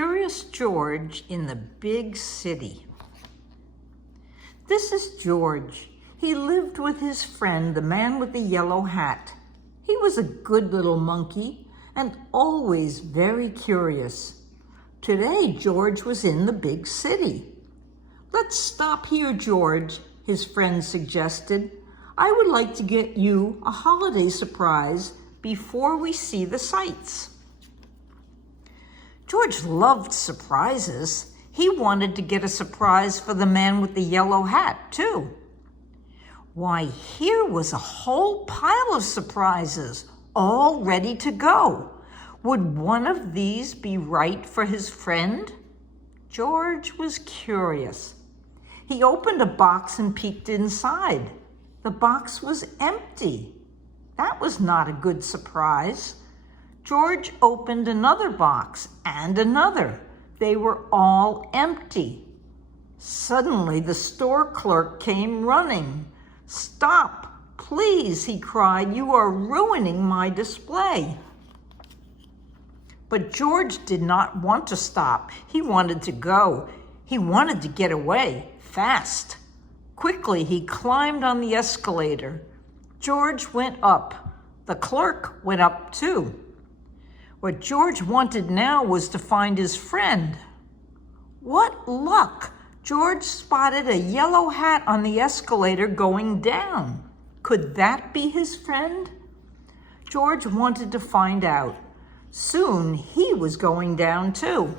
Curious George in the Big City. This is George. He lived with his friend, the man with the yellow hat. He was a good little monkey and always very curious. Today, George was in the big city. "Let's stop here, George," his friend suggested. "I would like to get you a holiday surprise before we see the sights." George loved surprises. He wanted to get a surprise for the man with the yellow hat, too. Why, here was a whole pile of surprises, all ready to go. Would one of these be right for his friend? George was curious. He opened a box and peeked inside. The box was empty. That was not a good surprise. George opened another box and another. They were all empty. Suddenly, the store clerk came running. "Stop, please," he cried. "You are ruining my display." But George did not want to stop. He wanted to go. He wanted to get away, fast. Quickly, he climbed on the escalator. George went up. The clerk went up too. What George wanted now was to find his friend. What luck! George spotted a yellow hat on the escalator going down. Could that be his friend? George wanted to find out. Soon he was going down too.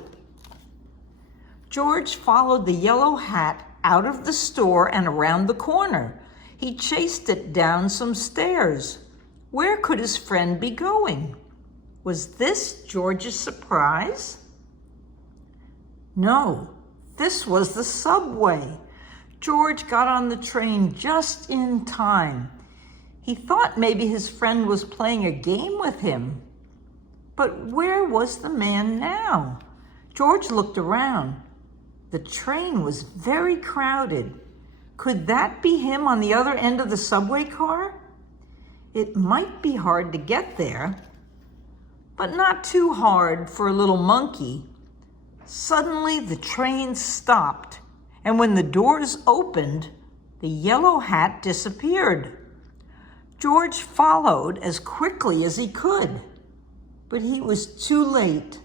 George followed the yellow hat out of the store and around the corner. He chased it down some stairs. Where could his friend be going? Was this George's surprise? No, this was the subway. George got on the train just in time. He thought maybe his friend was playing a game with him. But where was the man now? George looked around. The train was very crowded. Could that be him on the other end of the subway car? It might be hard to get there, but not too hard for a little monkey. Suddenly, the train stopped, and when the doors opened, the yellow hat disappeared. George followed as quickly as he could, but he was too late.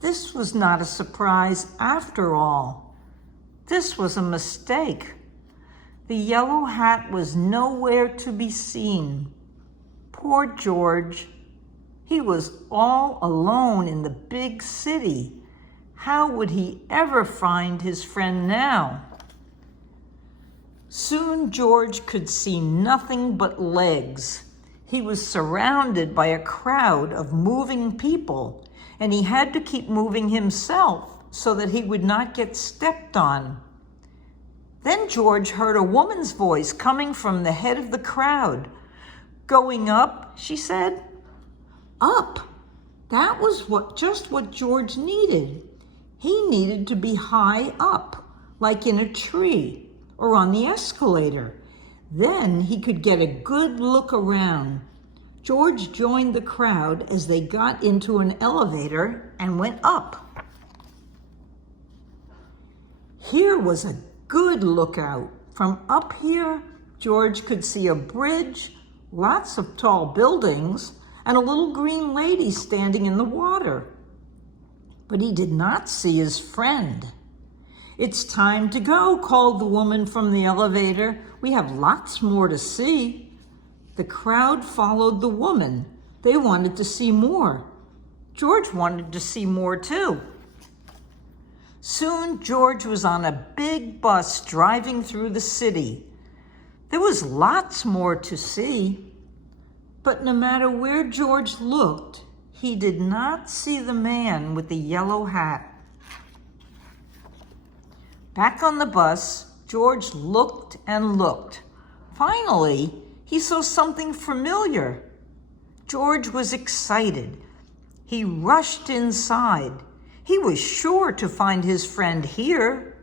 This was not a surprise after all. This was a mistake. The yellow hat was nowhere to be seen. Poor George. He was all alone in the big city. How would he ever find his friend now? Soon George could see nothing but legs. He was surrounded by a crowd of moving people, and he had to keep moving himself so that he would not get stepped on. Then George heard a woman's voice coming from the head of the crowd. "Going up," she said. Up! That was just what George needed. He needed to be high up, like in a tree or on the escalator. Then he could get a good look around. George joined the crowd as they got into an elevator and went up. Here was a good lookout. From up here, George could see a bridge, lots of tall buildings, and a little green lady standing in the water. But he did not see his friend. "It's time to go," called the woman from the elevator. "We have lots more to see." The crowd followed the woman. They wanted to see more. George wanted to see more too. Soon George was on a big bus driving through the city. There was lots more to see. But no matter where George looked, he did not see the man with the yellow hat. Back on the bus, George looked and looked. Finally, he saw something familiar. George was excited. He rushed inside. He was sure to find his friend here.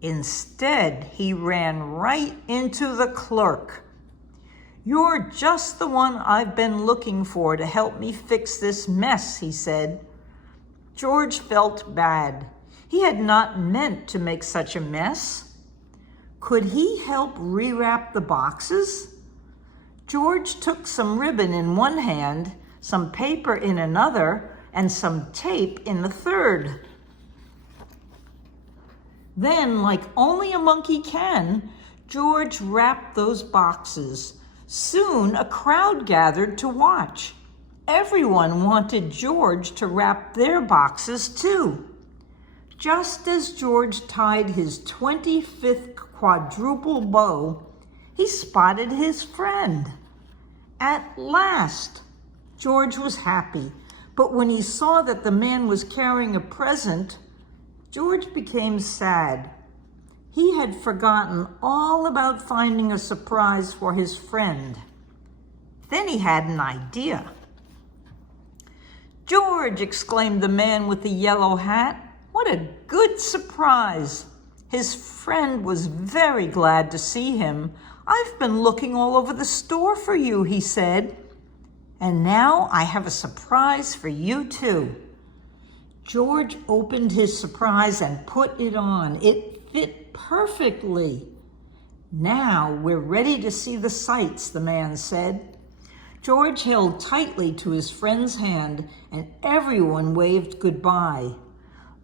Instead, he ran right into the clerk. "You're just the one I've been looking for to help me fix this mess," he said. George felt bad. He had not meant to make such a mess. Could he help rewrap the boxes? George took some ribbon in one hand, some paper in another, and some tape in the third. Then, like only a monkey can, George wrapped those boxes. Soon, a crowd gathered to watch. Everyone wanted George to wrap their boxes too. Just as George tied his 25th quadruple bow, he spotted his friend. At last! George was happy, but when he saw that the man was carrying a present, George became sad. He had forgotten all about finding a surprise for his friend. Then he had an idea. "George," exclaimed the man with the yellow hat, "what a good surprise!" His friend was very glad to see him. "I've been looking all over the store for you," he said. "And now I have a surprise for you too." George opened his surprise and put it on. It fit perfectly. "Now we're ready to see the sights," the man said. George held tightly to his friend's hand, and everyone waved goodbye.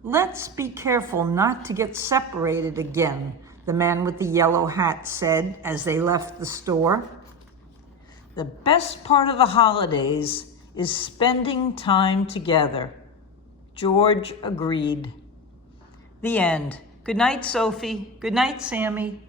"Let's be careful not to get separated again," the man with the yellow hat said as they left the store. "The best part of the holidays is spending time together." George agreed. The end. Good night, Sophie. Good night, Sammy.